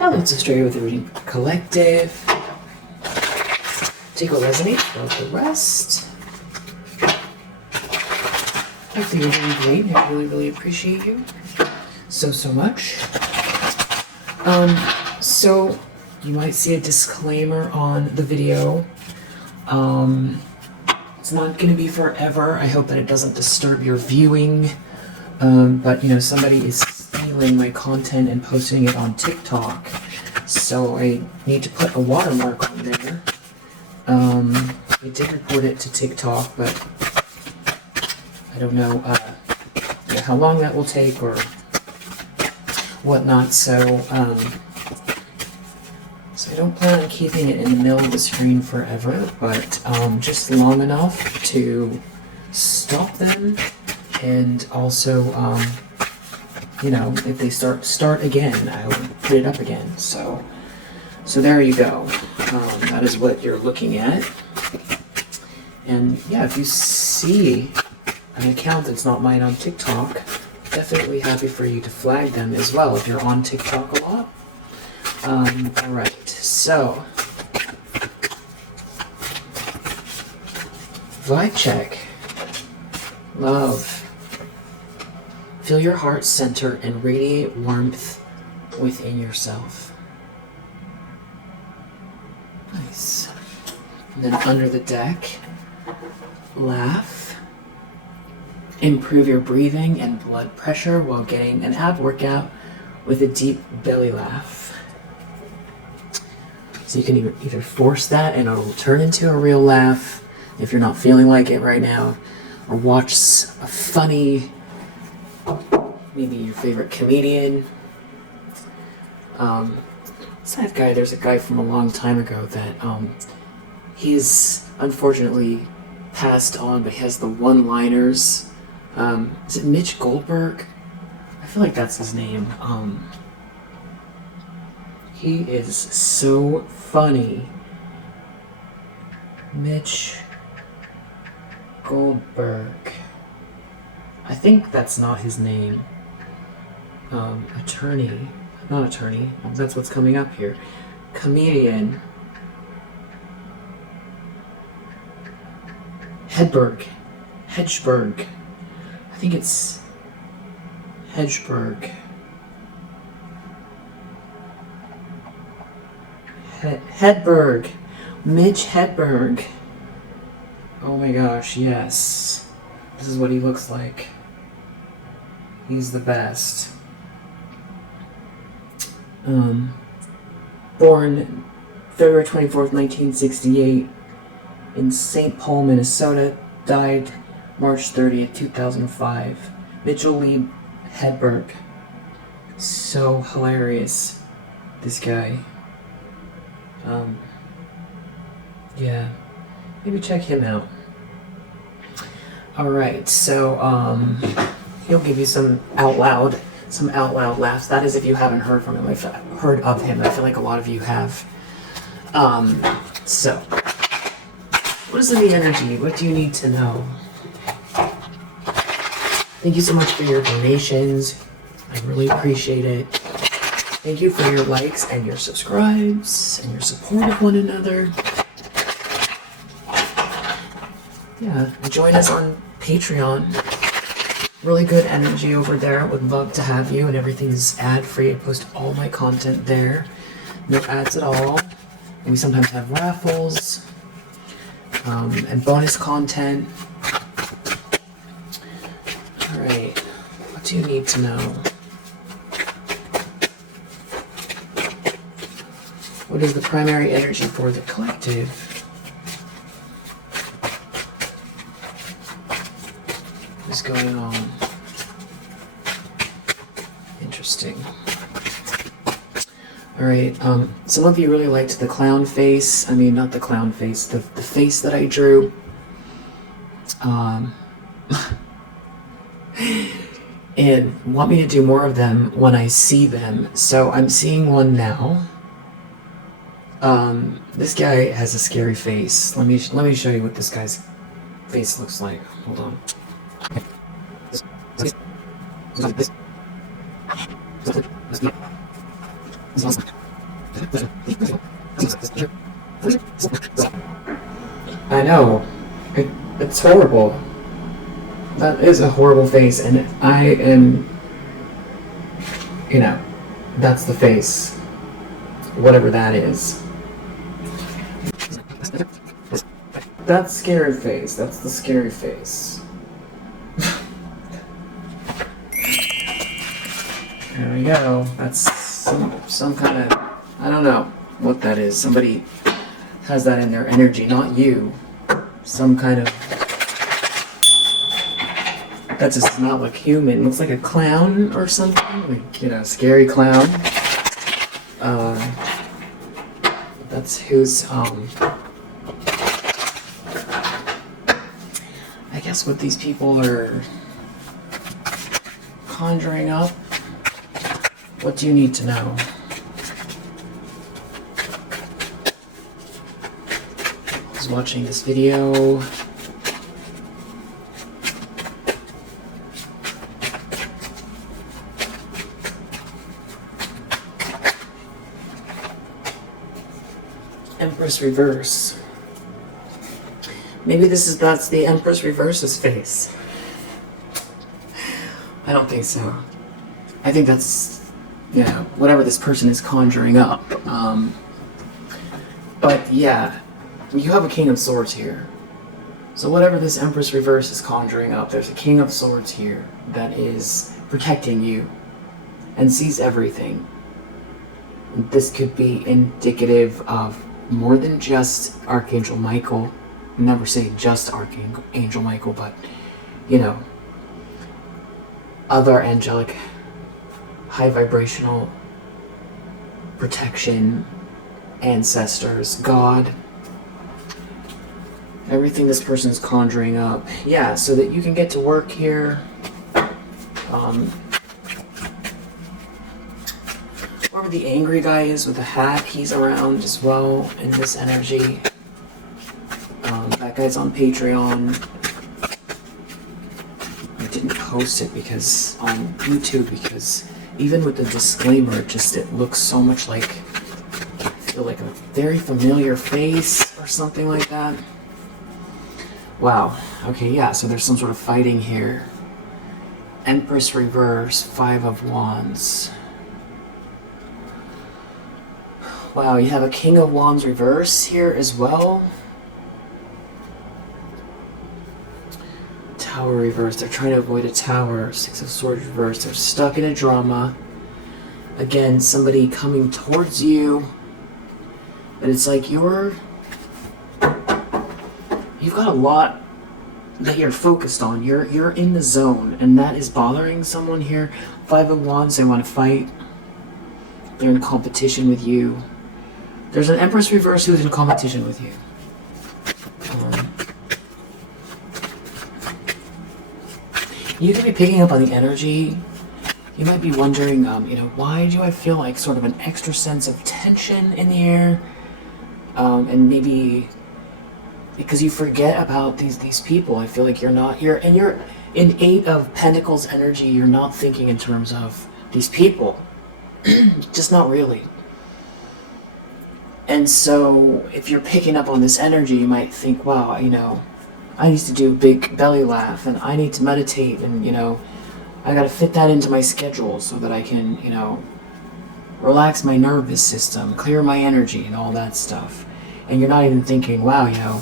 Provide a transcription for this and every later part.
Hello, it's Australia with the Reading Collective. Take what resonates, love the rest. Hopefully you're doing great. I really appreciate you so much. So you might see a disclaimer on the video. It's not going to be forever. I hope that it doesn't disturb your viewing. But you know, somebody is stealing my content and posting it on TikTok, so I need to put a watermark on there. I did report it to TikTok, but I don't know how long that will take or whatnot. So I don't plan on keeping it in the middle of the screen forever, but just long enough to stop them. And also, you know, if they start again, I will put it up again. So there you go. That is what you're looking at. And yeah, if you see an account that's not mine on TikTok, definitely happy for you to flag them as well if you're on TikTok a lot. Alright, so vibe check. Love. Feel your heart center and radiate warmth within yourself. Nice. And then under the deck, laugh. Improve your breathing and blood pressure while getting an ab workout with a deep belly laugh. So you can either force that and it'll turn into a real laugh if you're not feeling like it right now, or watch a funny, maybe your favorite comedian. There's a guy from a long time ago that he's unfortunately passed on, but he has the one-liners. Is it Mitch Goldberg? I feel like that's his name. He is so funny. Mitch Goldberg. I think that's not his name. Not attorney, that's what's coming up here. Comedian. Hedberg. I think it's Hedberg. Hedberg. Mitch Hedberg. Oh my gosh, yes. This is what he looks like. He's the best. Born February 24th, 1968 in St. Paul, Minnesota. Died March 30th, 2005. Mitchell Lee Hedberg. So hilarious, this guy. Yeah, maybe check him out. Alright, so he'll give you some out loud laughs. That is if you haven't heard from him. I've heard of him. I feel like a lot of you have. So what is in the energy? What do you need to know? Thank you so much for your donations. I really appreciate it. Thank you for your likes and your subscribes and your support of one another. Yeah, join us on Patreon. Really good energy over there. Would love to have you, and everything is ad-free. I post all my content there. No ads at all. And we sometimes have raffles and bonus content. Alright, what do you need to know? What is the primary energy for the collective? What's going on? Interesting. Alright, some of you really liked the clown face. I mean, not the clown face, the face that I drew. And want me to do more of them when I see them. So I'm seeing one now. This guy has a scary face. Let me show you what this guy's face looks like. Hold on. I know. It's horrible. That is a horrible face, and I am, that's the face. Whatever that is. That's scary face. That's the scary face. There we go. That's some kind of, I don't know what that is. Somebody has that in their energy, not you. Some kind of, that does not look human. It looks like a clown or something. Like, scary clown. That's who's, I guess what these people are conjuring up. What do you need to know? I was watching this video. Empress Reverse. Maybe that's the Empress Reverse's face. I don't think so. I think that's, whatever this person is conjuring up. But yeah, you have a King of Swords here. So whatever this Empress Reverse is conjuring up, there's a King of Swords here that is protecting you and sees everything. This could be indicative of more than just Archangel Michael. Never say just Archangel Michael, but other angelic, high vibrational protection, ancestors, God, everything this person is conjuring up. Yeah, so that you can get to work here. Whoever the angry guy is with the hat, he's around as well in this energy. That guy's on Patreon. I didn't post it because on YouTube, because even with the disclaimer, it looks so much like, I feel like a very familiar face or something like that. Wow. Okay, yeah, so there's some sort of fighting here. Empress Reverse, 5 of Wands. Wow, you have a King of Wands Reverse here as well. Tower Reverse. They're trying to avoid a tower. 6 of Swords Reverse. They're stuck in a drama. Again, somebody coming towards you. But it's like you've got a lot that you're focused on. You're in the zone, and that is bothering someone here. 5 of Wands, they want to fight. They're in competition with you. There's an Empress Reverse who's in competition with you. You could be picking up on the energy. You might be wondering, why do I feel like sort of an extra sense of tension in the air? And maybe because you forget about these people. I feel like you're in 8 of Pentacles energy. You're not thinking in terms of these people. Just not really. And so if you're picking up on this energy, you might think, wow, I need to do a big belly laugh, and I need to meditate, and I gotta fit that into my schedule so that I can relax my nervous system, clear my energy, and all that stuff. And you're not even thinking, wow,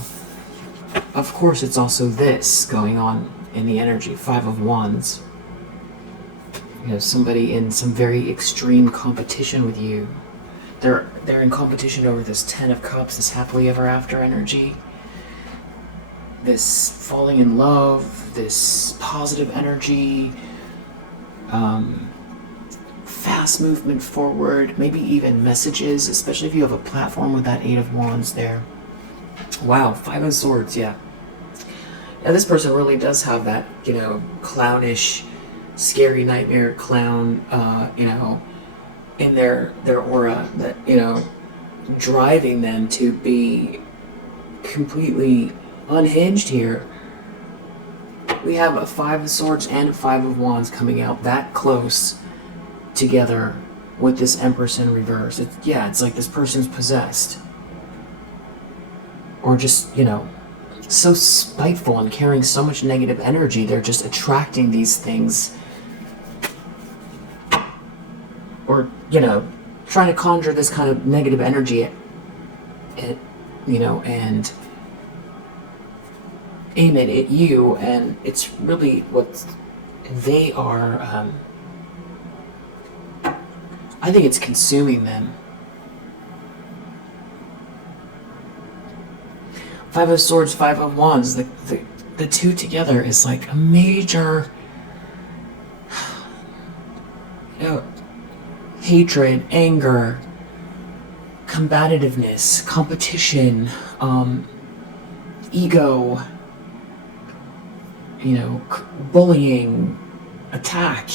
of course it's also this going on in the energy. 5 of Wands. Somebody in some very extreme competition with you. They're in competition over this 10 of Cups, this happily ever after energy. This falling in love, this positive energy, fast movement forward, maybe even messages, especially if you have a platform with that 8 of Wands there. Wow, 5 of Swords, yeah. Now this person really does have that, clownish, scary nightmare clown, in their aura that, driving them to be completely unhinged here. We have a 5 of Swords and a 5 of Wands coming out that close together with this Empress in reverse. It's like this person's possessed. Or just, so spiteful and carrying so much negative energy, they're just attracting these things. Or, trying to conjure this kind of negative energy, and aim it at you, and it's really what they are, I think it's consuming them. Five of Swords, Five of Wands, the two together is like a major, hatred, anger, combativeness, competition, ego, bullying, attack.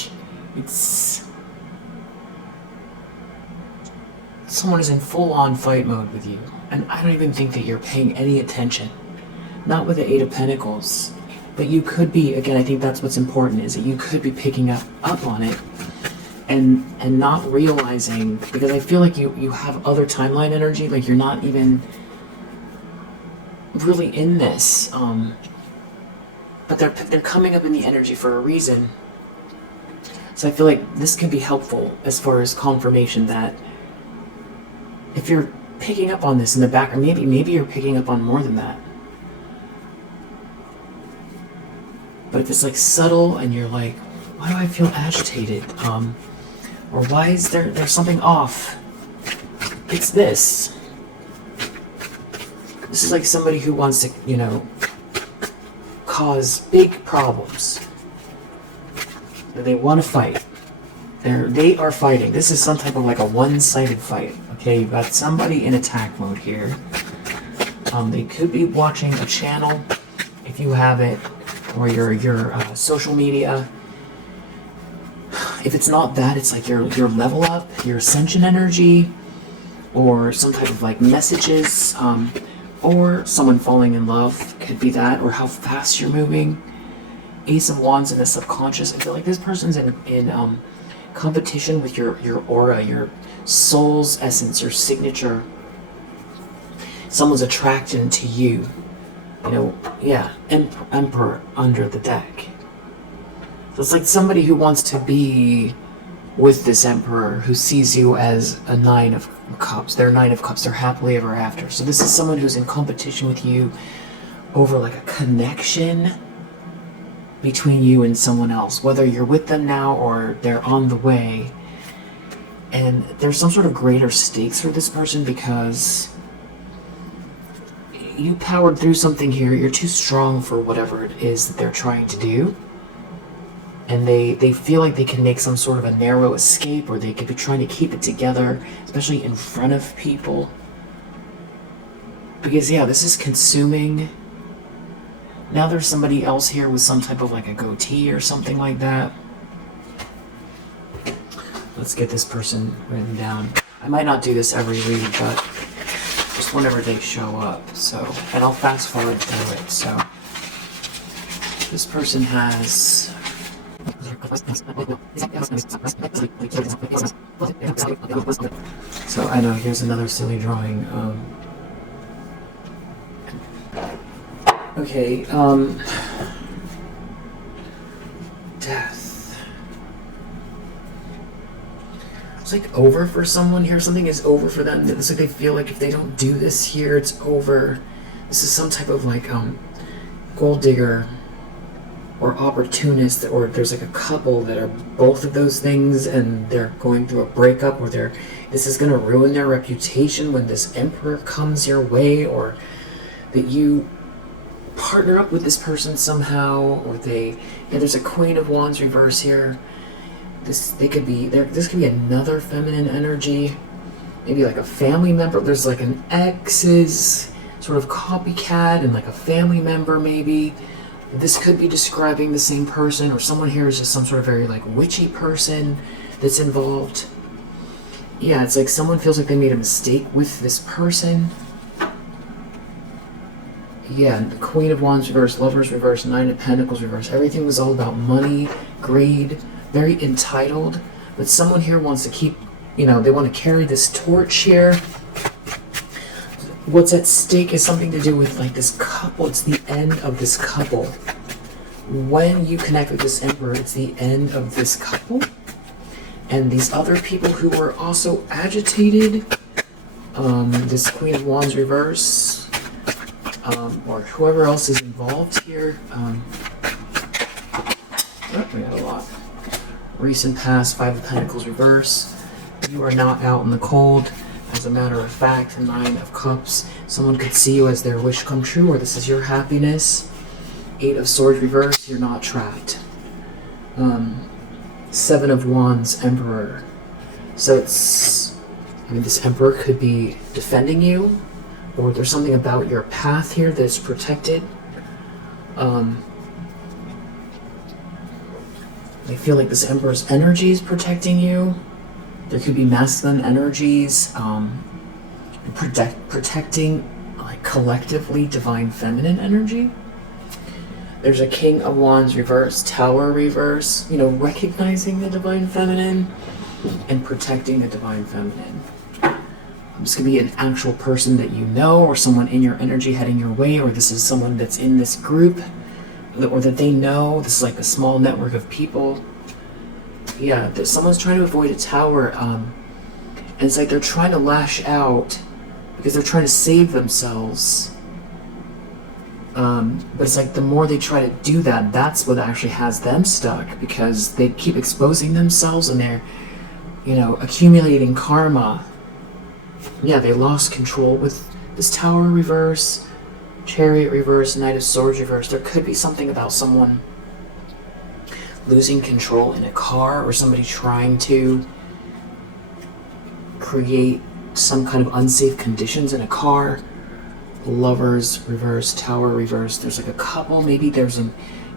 Someone is in full-on fight mode with you, and I don't even think that you're paying any attention. Not with the Eight of Pentacles, but you could be, again, I think that's what's important, is that you could be picking up on it and not realizing, because I feel like you have other timeline energy, like you're not even really in this, but they're coming up in the energy for a reason. So I feel like this can be helpful as far as confirmation that if you're picking up on this in the back, or maybe you're picking up on more than that. But if it's like subtle and you're like, why do I feel agitated? Or why is there's something off? It's this. This is like somebody who wants to, cause big problems. They want to fight. They are fighting. This is some type of like a one-sided fight. Okay, you've got somebody in attack mode here. They could be watching a channel, if you have it, or your social media. If it's not that, it's like your level up, your ascension energy, or some type of like messages, or someone falling in love, could be that, or how fast you're moving. Ace of Wands in the subconscious. I feel like this person's in competition with your aura, your soul's essence, your signature. Someone's attracted to you. Emperor under the deck. So it's like somebody who wants to be with this Emperor, who sees you as a Nine of Cups. They're Nine of Cups. They're happily ever after. So this is someone who's in competition with you over like a connection between you and someone else, whether you're with them now or they're on the way. And there's some sort of greater stakes for this person because you powered through something here. You're too strong for whatever it is that they're trying to do. And they feel like they can make some sort of a narrow escape, or they could be trying to keep it together, especially in front of people. Because, this is consuming. Now there's somebody else here with some type of like a goatee or something like that. Let's get this person written down. I might not do this every read, but just whenever they show up. So, and I'll fast forward through it. So, this person has... So I know, here's another silly drawing. Okay, death. It's like over for someone here. Something is over for them. It's like they feel like if they don't do this here, it's over. This is some type of like gold digger or opportunist, or there's like a couple that are both of those things, and they're going through a breakup, or this is going to ruin their reputation when this Emperor comes your way, or that you partner up with this person somehow, or there's a Queen of Wands reverse here. This could be another feminine energy, maybe like a family member. There's like an ex's sort of copycat and like a family member maybe. This could be describing the same person, or someone here is just some sort of very like witchy person that's involved. Yeah, it's like someone feels like they made a mistake with this person. Yeah, the Queen of Wands reverse, Lovers reverse, Nine of Pentacles reverse. Everything was all about money, greed, very entitled. But someone here wants to keep you know, they want to carry this torch here. What's at stake is something to do with like this couple. It's the end of this couple. When you connect with this Emperor, it's the end of this couple. And these other people who were also agitated, this Queen of Wands reverse, or whoever else is involved here. We got a lot. Recent past, Five of Pentacles reverse. You are not out in the cold. As a matter of fact, Nine of Cups. Someone could see you as their wish come true, or this is your happiness. Eight of Swords reverse. You're not trapped. Seven of Wands, Emperor. So it's, I mean, this Emperor could be defending you, or there's something about your path here that's protected. I feel like this Emperor's energy is protecting you. There could be masculine energies protecting, like, collectively divine feminine energy. There's a King of Wands reverse, Tower reverse, you know, recognizing the divine feminine and protecting the divine feminine. This could be an actual person that you know, or someone in your energy heading your way, or this is someone that's in this group, or that they know. This is like a small network of people. Yeah, someone's trying to avoid a tower, and it's like they're trying to lash out because they're trying to save themselves. But it's like the more they try to do that, that's what actually has them stuck, because they keep exposing themselves and they're, you know, accumulating karma. Yeah, they lost control with this Tower reverse, Chariot reverse, Knight of Swords reverse. There could be something about someone losing control in a car, or somebody trying to create some kind of unsafe conditions in a car. Lovers reverse, Tower reverse. There's like a couple, maybe there's an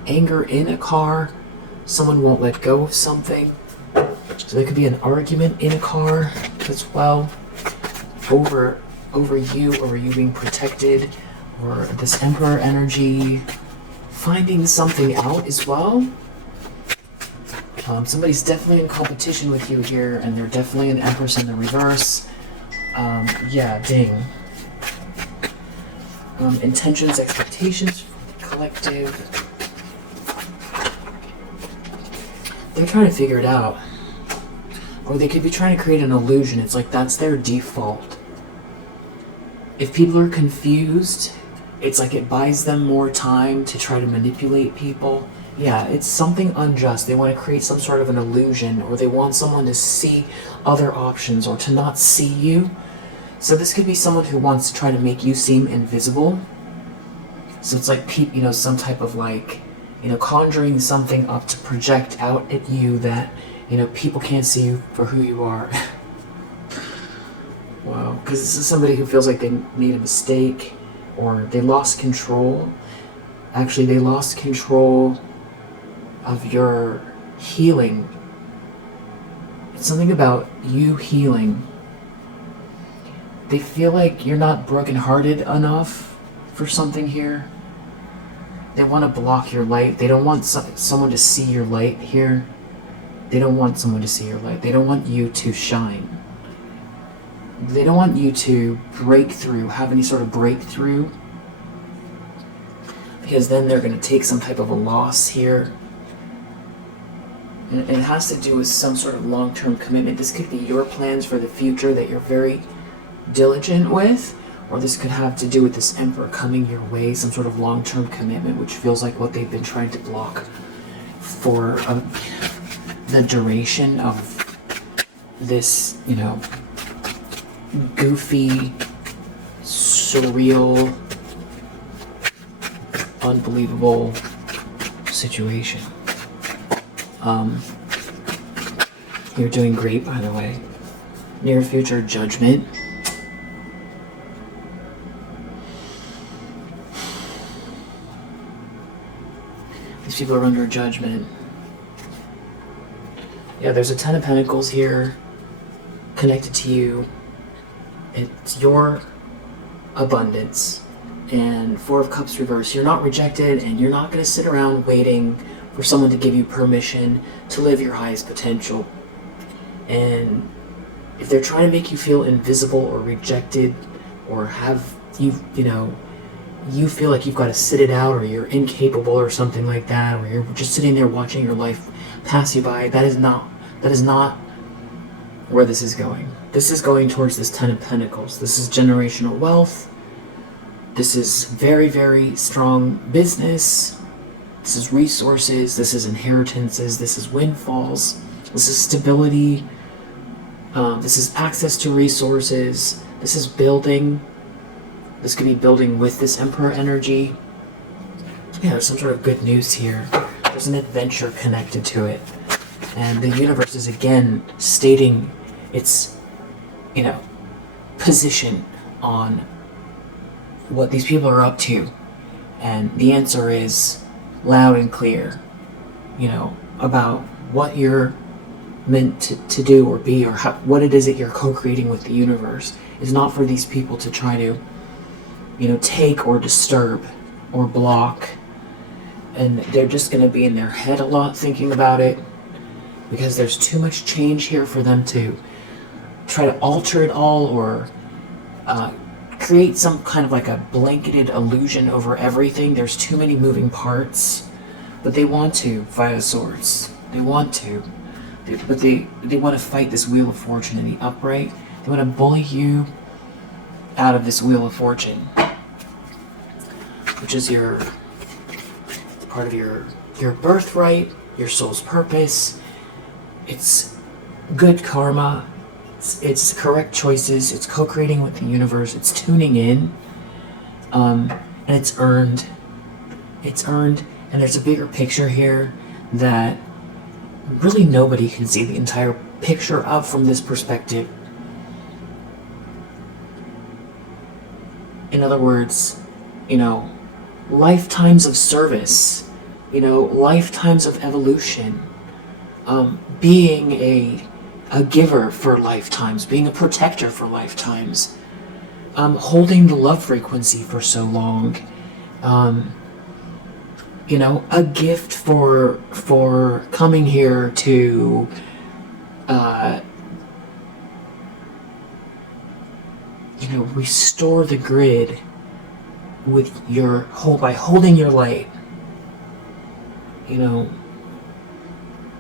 anger in a car. Someone won't let go of something. So there could be an argument in a car as well over you, or you being protected, or this Emperor energy finding something out as well. Somebody's definitely in competition with you here, and they're definitely an Empress in the reverse. Yeah, ding. Intentions, expectations for the collective. They're trying to figure it out. Or they could be trying to create an illusion. It's like that's their default. If people are confused, it's like it buys them more time to try to manipulate people. Yeah, it's something unjust. They want to create some sort of an illusion, or they want someone to see other options, or to not see you. So this could be someone who wants to try to make you seem invisible. So it's like, you know, some type of like, you know, conjuring something up to project out at you that, you know, people can't see you for who you are. Wow, because this is somebody who feels like they made a mistake, or they lost control. Actually, they lost control of your healing. It's something about you healing. They feel like you're not brokenhearted enough for something here. They want to block your light. They don't want someone to see your light here. They don't want someone to see your light. They don't want you to shine. They don't want you to break through, have any sort of breakthrough, because then they're going to take some type of a loss here. And it has to do with some sort of long-term commitment. This could be your plans for the future that you're very diligent with, or this could have to do with this Emperor coming your way, some sort of long-term commitment, which feels like what they've been trying to block for the duration of this, you know, goofy, surreal, unbelievable situation. You're doing great, by the way. Near future judgment. These people are under judgment. Yeah, there's a Ten of Pentacles here connected to you. It's your abundance. And Four of Cups reverse. You're not rejected, and you're not going to sit around waiting for someone to give you permission to live your highest potential. And if they're trying to make you feel invisible or rejected, or have you, you feel like you've got to sit it out, or you're incapable or something like that, or you're just sitting there watching your life pass you by, that is not where this is going. This is going towards this Ten of Pentacles. This is generational wealth. This is very, very strong business. This is resources. This is inheritances. This is windfalls. This is stability. This is access to resources. This is building. This could be building with this Emperor energy. Yeah, there's some sort of good news here. There's an adventure connected to it. And the universe is again stating its, position on what these people are up to. And the answer is loud and clear, about what you're meant to do or be, or what it is that you're co-creating with the universe. Is not for these people to try to, take or disturb or block. And they're just going to be in their head a lot thinking about it, because there's too much change here for them to try to alter it all, or create some kind of like a blanketed illusion over everything. There's too many moving parts, but they want to fight a swords. They want to, but they want to fight this Wheel of Fortune in the upright. They want to bully you out of this Wheel of Fortune, which is your part of your birthright, your soul's purpose. It's good karma. It's correct choices. It's co-creating with the universe. It's tuning in, and it's earned. It's earned, and there's a bigger picture here that really nobody can see the entire picture of from this perspective. In other words, lifetimes of service, lifetimes of evolution, being a giver for lifetimes, being a protector for lifetimes, holding the love frequency for so long, a gift for coming here to restore the grid with by holding your light,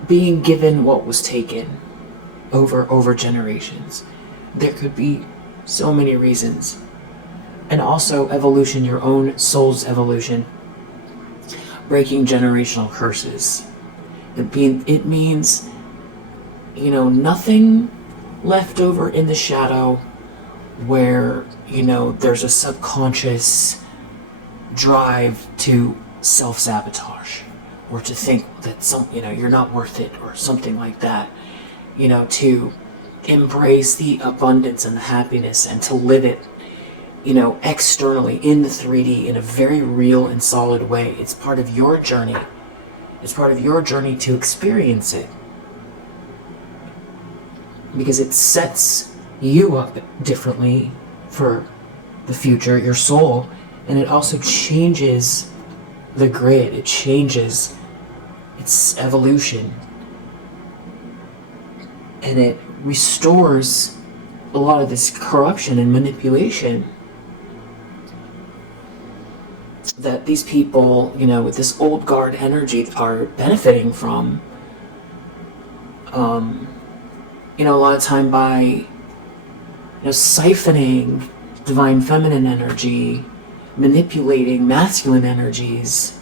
being given what was taken over generations. There could be so many reasons. And also evolution, your own soul's evolution, breaking generational curses. It means nothing left over in the shadow where there's a subconscious drive to self-sabotage, or to think that you're not worth it, or something like that. To embrace the abundance and the happiness, and to live it, externally in the 3D in a very real and solid way. It's part of your journey. It's part of your journey to experience it, because it sets you up differently for the future, your soul, and it also changes the grid. It changes its evolution, and it restores a lot of this corruption and manipulation that these people, with this old guard energy are benefiting from. A lot of time by, siphoning divine feminine energy, manipulating masculine energies.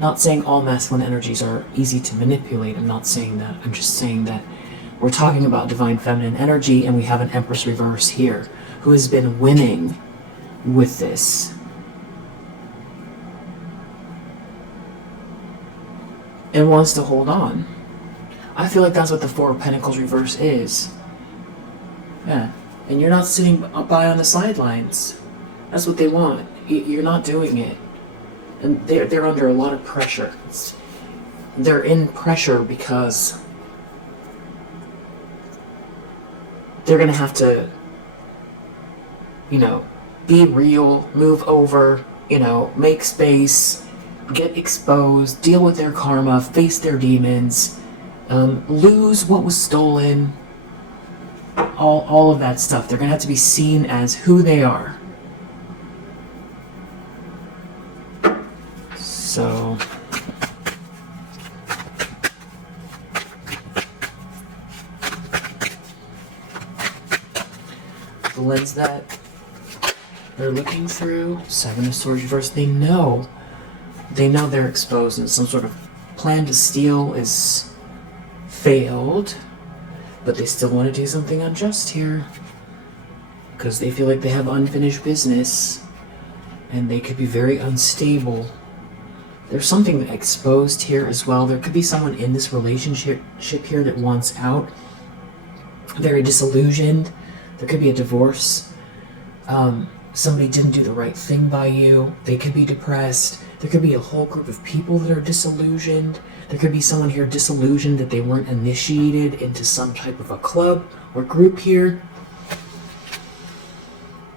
Not saying all masculine energies are easy to manipulate. I'm not saying that. I'm just saying that we're talking about divine feminine energy, and we have an Empress reverse here who has been winning with this. And wants to hold on. I feel like that's what the Four of Pentacles reverse is. Yeah. And you're not sitting by on the sidelines. That's what they want. You're not doing it. And they're under a lot of pressure. They're in pressure because they're going to have to, be real, move over, make space, get exposed, deal with their karma, face their demons, lose what was stolen, all of that stuff. They're going to have to be seen as who they are. So the lens that they're looking through, Seven of Swords reversed, they know they're exposed and some sort of plan to steal is failed, but they still want to do something unjust here because they feel like they have unfinished business and they could be very unstable. There's something exposed here as well. There could be someone in this relationship here that wants out, very disillusioned. There could be a divorce. Somebody didn't do the right thing by you. They could be depressed. There could be a whole group of people that are disillusioned. There could be someone here disillusioned that they weren't initiated into some type of a club or group here.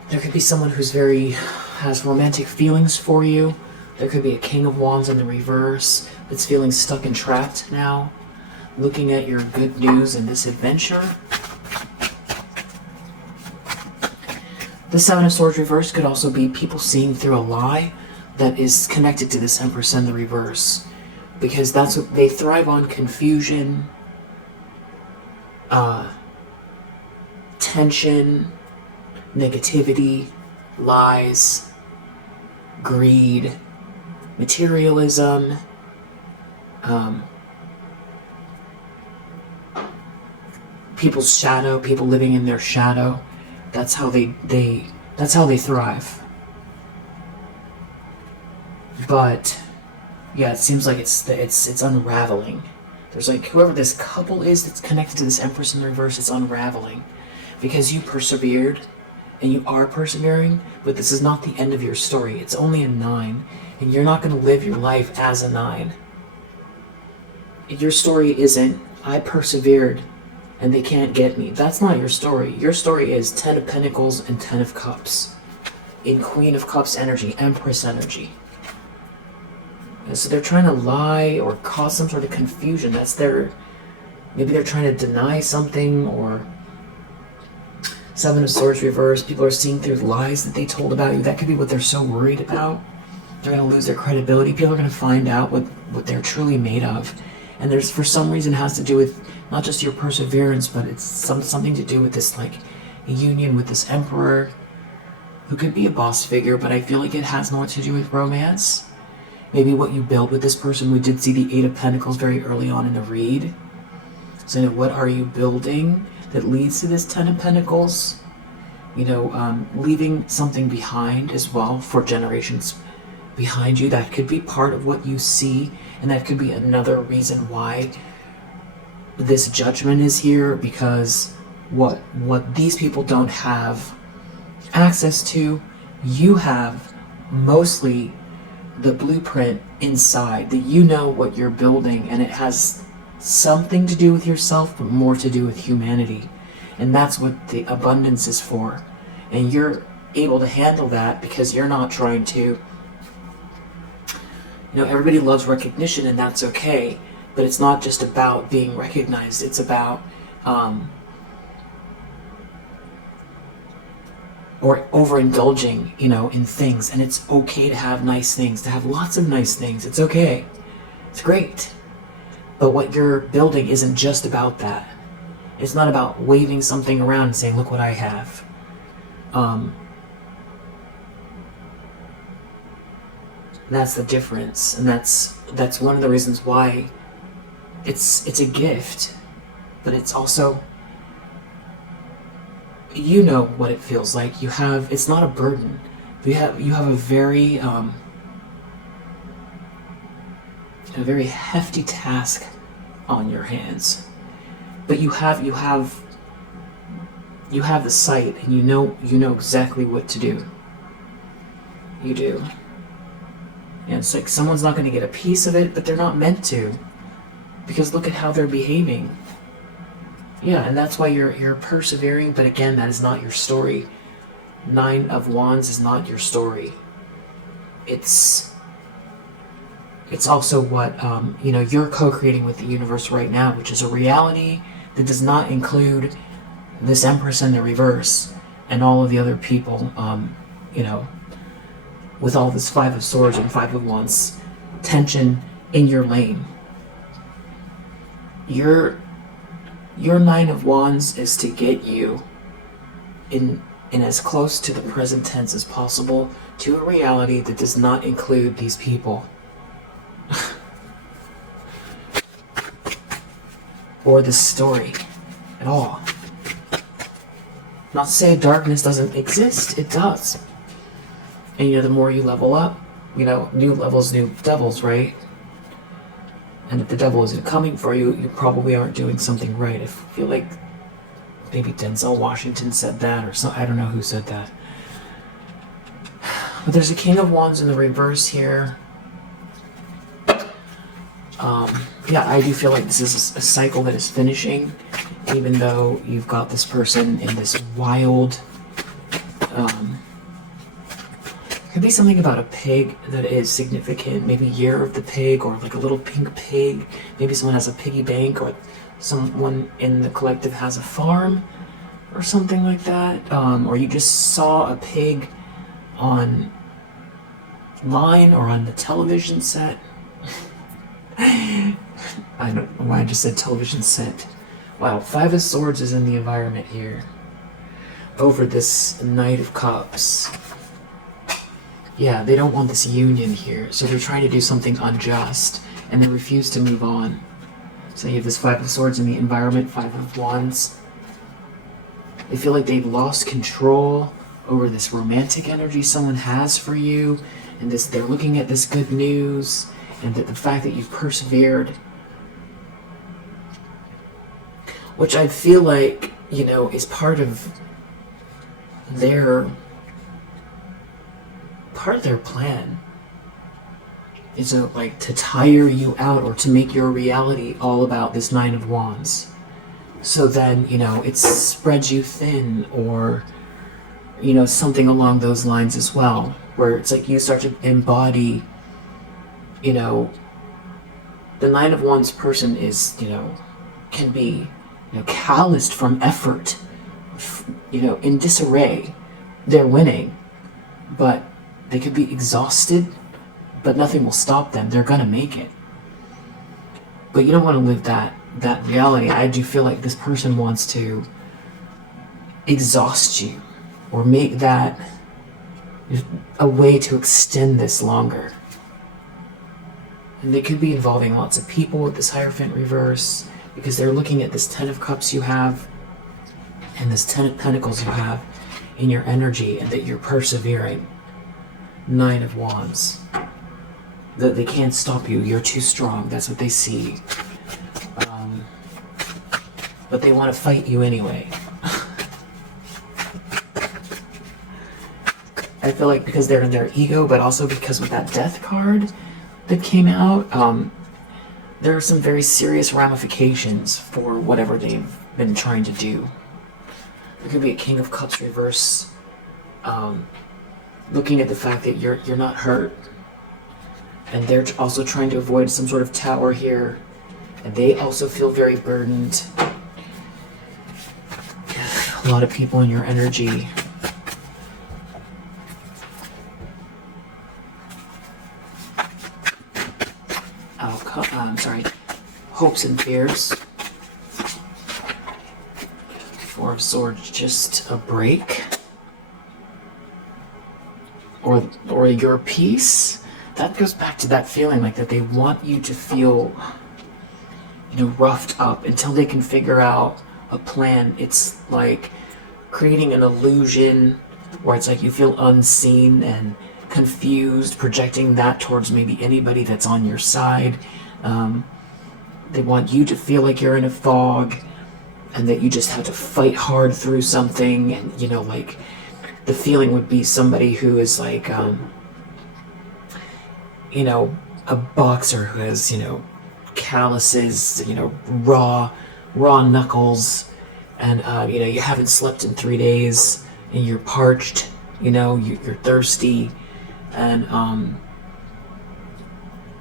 There could be someone who's has romantic feelings for you. There could be a King of Wands in the reverse that's feeling stuck and trapped now, looking at your good news and this adventure. The Seven of Swords reverse could also be people seeing through a lie that is connected to this Empress in the reverse, because that's what they thrive on: confusion, tension, negativity, lies, greed, materialism, people's shadow, people living in their shadow. That's how they thrive. But yeah, it seems like it's unraveling. There's like whoever this couple is that's connected to this Empress in the reverse, it's unraveling because you persevered and you are persevering, but this is not the end of your story. It's only a 9, and you're not going to live your life as a 9. Your story isn't, I persevered and they can't get me. That's not your story. Your story is 10 of Pentacles and 10 of Cups. In Queen of Cups energy, Empress energy. And so they're trying to lie or cause some sort of confusion. Maybe they're trying to deny something, or Seven of Swords reversed. People are seeing through lies that they told about you. That could be what they're so worried about. They're going to lose their credibility. People are going to find out what they're truly made of. And there's, for some reason, has to do with not just your perseverance, but it's something to do with this, like, union with this Emperor, who could be a boss figure, but I feel like it has more to do with romance. Maybe what you build with this person. We did see the Eight of Pentacles very early on in the read. So what are you building that leads to this 10 of Pentacles? Leaving something behind as well for generations behind you. That could be part of what you see, and that could be another reason why this judgment is here, because what these people don't have access to, you have mostly the blueprint inside, that you know what you're building, and it has something to do with yourself, but more to do with humanity. And that's what the abundance is for. And you're able to handle that because you're not trying to, everybody loves recognition, and that's okay, but it's not just about being recognized. It's about or overindulging, in things. And it's okay to have nice things, to have lots of nice things. It's okay. It's great. But what you're building isn't just about that. It's not about waving something around and saying, look what I have. That's the difference. And that's one of the reasons why it's a gift. But it's also, you know what it feels like. It's not a burden. You have a very hefty task on your hands, but you have the sight, and you know exactly what to do. You do. And it's like someone's not going to get a piece of it, but they're not meant to, because look at how they're behaving. Yeah, and that's why you're persevering, but again, that is not your story. 9 of Wands is not your story. It's also what you're co-creating with the universe right now, which is a reality that does not include this Empress in the reverse and all of the other people, you know, with all this Five of Swords and Five of Wands tension in your lane. Your Nine of Wands is to get you in as close to the present tense as possible to a reality that does not include these people. Or this story at all. Not to say darkness doesn't exist, it does. And you know, the more you level up, you know, new levels, new devils, right? And if the devil isn't coming for you, you probably aren't doing something right. I feel like maybe Denzel Washington said that, or I don't know who said that. But there's a King of Wands in the reverse here. Yeah, I do feel like this is a cycle that is finishing, even though you've got this person in this wild, could be something about a pig that is significant, maybe Year of the Pig, or like a little pink pig. Maybe someone has a piggy bank, or someone in the collective has a farm, or something like that. Or you just saw a pig online or on the television set. I don't know why I just said television set. Wow, Five of Swords is in the environment here. Over this Knight of Cups. Yeah, they don't want this union here, so they're trying to do something unjust, and they refuse to move on. So you have this Five of Swords in the environment, Five of Wands. They feel like they've lost control over this romantic energy someone has for you, and they're looking at this good news, and that the fact that you've persevered, which I feel like, you know, is part of their plan, is like to tire you out or to make your reality all about this Nine of Wands. So then, you know, it spreads you thin, or, you know, something along those lines as well, where it's like you start to embody, you know, the Nine of Wands person is, you know, can be, you know, calloused from effort, you know, in disarray. They're winning, but they could be exhausted, but nothing will stop them. They're gonna make it. But you don't want to live that reality. I do feel like this person wants to exhaust you, or make that a way to extend this longer. And they could be involving lots of people with this Hierophant reverse, because they're looking at this Ten of Cups you have and this Ten of Pentacles you have in your energy, and that you're persevering. Nine of Wands. That they can't stop you. You're too strong. That's what they see. But they want to fight you anyway. I feel like because they're in their ego, but also because with that Death card that came out, there are some very serious ramifications for whatever they've been trying to do. There could be a King of Cups reverse, looking at the fact that you're not hurt, and they're also trying to avoid some sort of tower here, and they also feel very burdened. A lot of people in your energy. Hopes and fears. Four of Swords, just a break. Or your peace. That goes back to that feeling like that they want you to feel, you know, roughed up until they can figure out a plan. It's like creating an illusion where it's like you feel unseen and confused, projecting that towards maybe anybody that's on your side. They want you to feel like you're in a fog, and that you just have to fight hard through something. And, you know, like the feeling would be somebody who is like, you know, a boxer who has, you know, calluses, you know, raw knuckles, and, you know, you haven't slept in 3 days, and you're parched, you know, you're thirsty, and,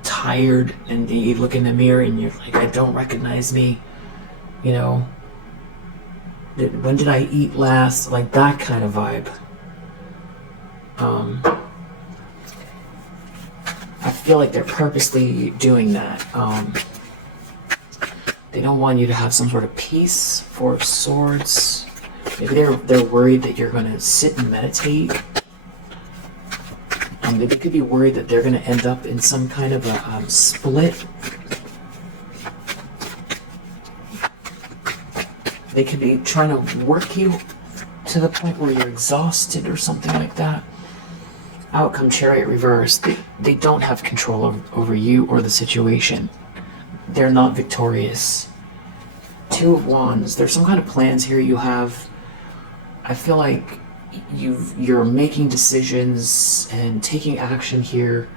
tired, and you look in the mirror and you're like, I don't recognize me, you know. when did I eat last? Like that kind of vibe. I feel like they're purposely doing that. They don't want you to have some sort of peace. Four of Swords. Maybe they're worried that you're going to sit and meditate. They could be worried that they're going to end up in some kind of a split. They could be trying to work you to the point where you're exhausted or something like that. Outcome, Chariot reverse. They don't have control over you or the situation. They're not victorious. Two of Wands. There's some kind of plans here you have. I feel like you're making decisions and taking action here.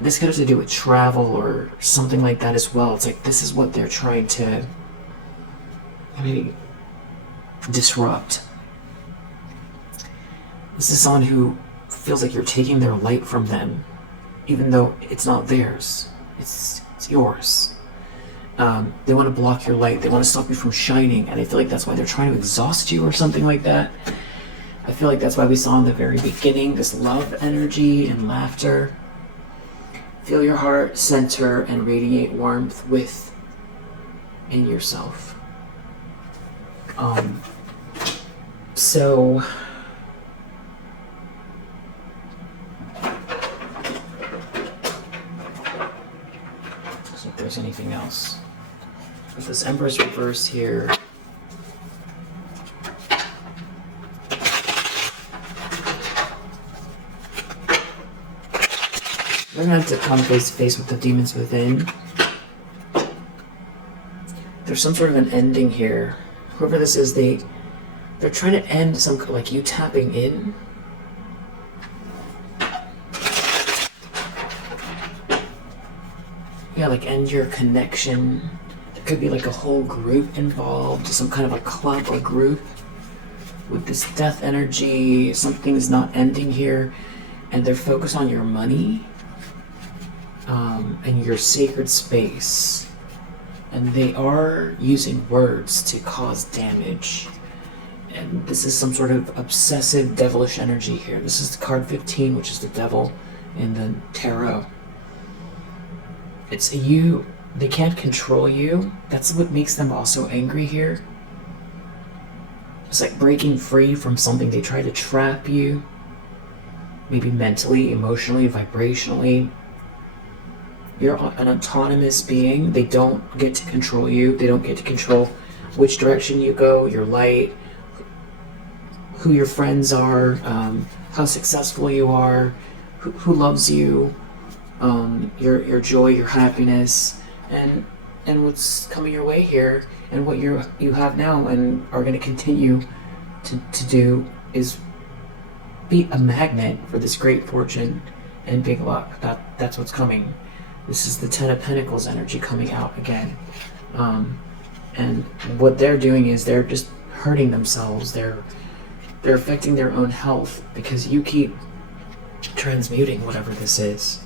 This could have to do with travel or something like that as well. It's like this is what they're trying to maybe disrupt. This is someone who feels like you're taking their light from them, even though it's not theirs. It's yours. They want to block your light. They want to stop you from shining, and I feel like that's why they're trying to exhaust you or something like that. I feel like that's why we saw in the very beginning this love energy and laughter. Feel your heart center and radiate warmth within yourself. So if there's anything else. With this Empress reverse here, we're gonna have to come face to face with the demons within. There's some sort of an ending here. Whoever this is, they're trying to end some, like you tapping in. Yeah, like end your connection. There could be like a whole group involved, some kind of a club or group. With this death energy, something's not ending here, and they're focused on your money and your sacred space. And they are using words to cause damage. And this is some sort of obsessive, devilish energy here. This is the card 15, which is the devil in the tarot. It's you. They can't control you. That's what makes them also angry here. It's like breaking free from something. They try to trap you. Maybe mentally, emotionally, vibrationally. You're an autonomous being. They don't get to control you. They don't get to control which direction you go, your light, who your friends are, how successful you are, who loves you, your joy, your happiness, and what's coming your way here, and what you have now and are going to continue to do is be a magnet for this great fortune and big luck. That's what's coming. This is the Ten of Pentacles energy coming out again. And what they're doing is they're just hurting themselves. They're affecting their own health because you keep transmuting whatever this is.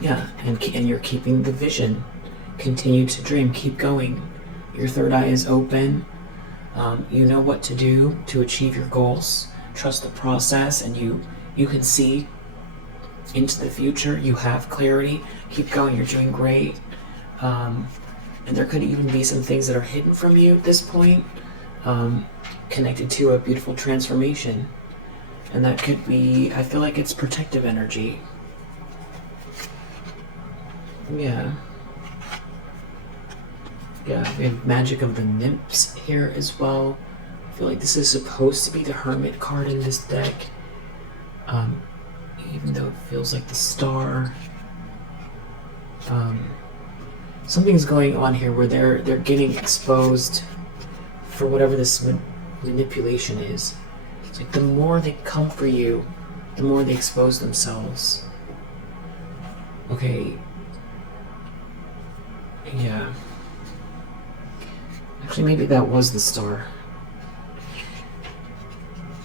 Yeah, and you're keeping the vision. Continue to dream. Keep going. Your third eye is open. You know what to do to achieve your goals. Trust the process, and you can see into the future. You have clarity. Keep going. You're doing great. And there could even be some things that are hidden from you at this point, connected to a beautiful transformation. And that could be, I feel like it's protective energy. Yeah. Yeah, we have Magic of the Nymphs here as well. I feel like this is supposed to be the Hermit card in this deck. Even though it feels like the Star. Something's going on here where they're getting exposed for whatever this manipulation is. It's like the more they come for you, the more they expose themselves. Okay. Yeah. Actually, maybe that was the Star.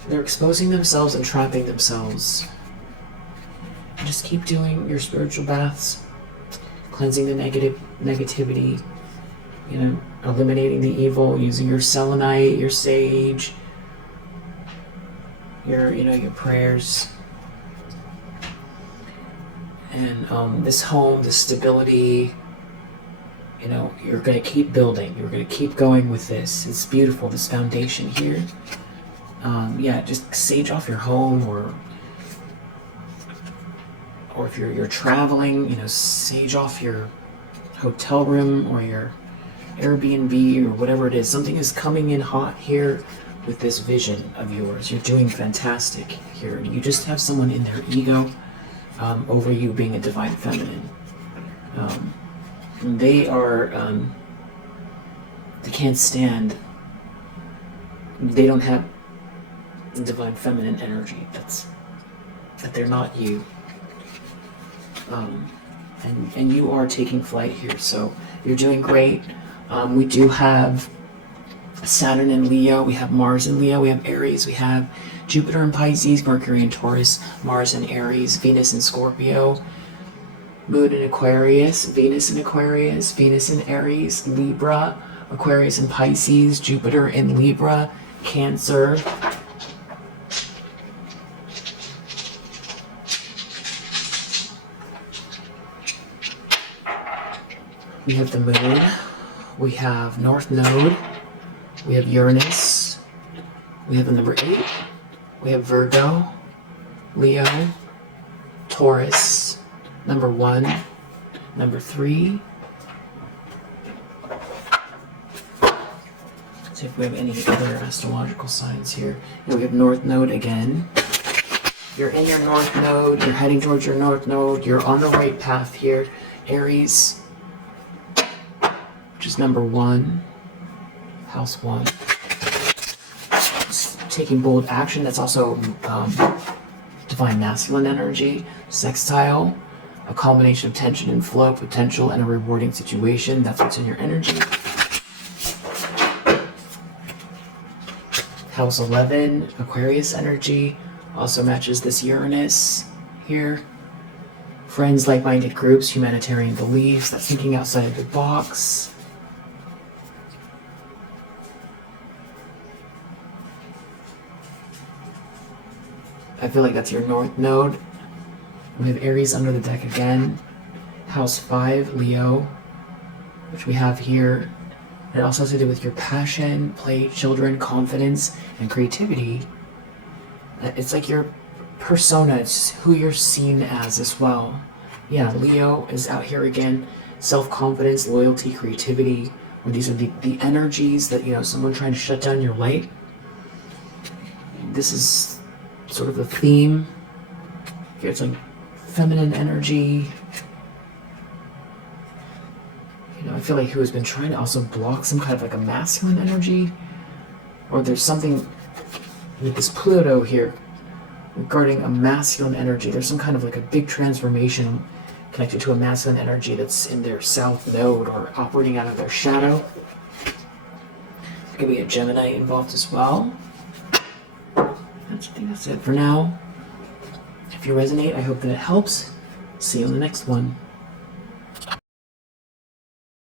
They're exposing themselves and trapping themselves. Just keep doing your spiritual baths, cleansing the negativity, eliminating the evil using your selenite, your sage, your prayers. And this home, this stability, you're going to keep building. You're going to keep going with this. It's beautiful, this foundation here. Just sage off your home, or if you're traveling, sage off your hotel room or your Airbnb or whatever it is. Something is coming in hot here with this vision of yours. You're doing fantastic here. You just have someone in their ego over you being a divine feminine. They can't stand, they don't have divine feminine energy. That they're not you. And you are taking flight here, so you're doing great. We do have Saturn in Leo, we have Mars in Leo, we have Aries, we have Jupiter in Pisces, Mercury in Taurus, Mars in Aries, Venus in Scorpio, Moon in Aquarius, Venus in Aquarius, Venus in Aries, Libra, Aquarius in Pisces, Jupiter in Libra, Cancer. We have the Moon, we have North Node, we have Uranus, we have the number 8, we have Virgo, Leo, Taurus, number 1, number 3. Let's see if we have any other astrological signs here. And we have North Node again. You're in your North Node, you're heading towards your North Node, you're on the right path here. Aries, which is number 1, house 1. Just taking bold action. That's also divine masculine energy. Sextile, a combination of tension and flow, potential, and a rewarding situation. That's what's in your energy. House 11, Aquarius energy, also matches this Uranus here. Friends, like-minded groups, humanitarian beliefs. That's thinking outside of the box. I feel like that's your North Node. We have Aries under the deck again. House 5, Leo, which we have here. It also has to do with your passion, play, children, confidence, and creativity. It's like your persona. It's who you're seen as well. Yeah, Leo is out here again. Self-confidence, loyalty, creativity. Or these are the energies that, someone trying to shut down your light. This is sort of the theme. Here it's like feminine energy. I feel like who has been trying to also block some kind of like a masculine energy. Or there's something with this Pluto here regarding a masculine energy. There's some kind of like a big transformation connected to a masculine energy that's in their south node or operating out of their shadow. There could be a Gemini involved as well. I think that's it for now. If you resonate, I hope that it helps. See you on the next one.